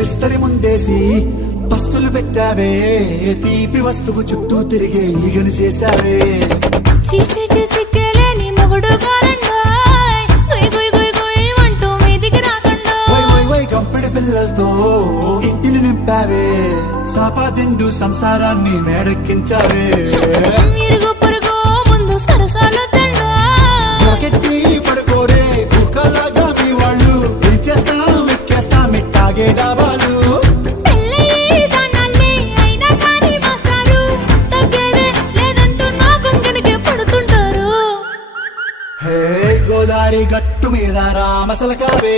విస్తరి ముందేసి పస్తులు పెట్టావే తీపి వస్తువు చుట్టూ తిరిగే ఈగని చేశావే చీచి చేసి కేలేని మొగుడు గారండోయ్ గుయ్ గుయ్ గుయ్ గుయ్ అంటూ మీదికి రాకండో వై వై వై గంపెడి పిల్లలతో ఇంటిని నింపావే సాపాదిండు సంసారాన్ని మేడెక్కించావే ఇరుగు పొరుగు ముందు సరసాలు రాకెట్టి పడుకోరే కుక్కలాగా మీ వాళ్ళు ఏం చేస్తాం ఎక్కేస్తాం ఇట్టాగే డాబాలు హే గోదారి గట్టు మీద రామసలకావే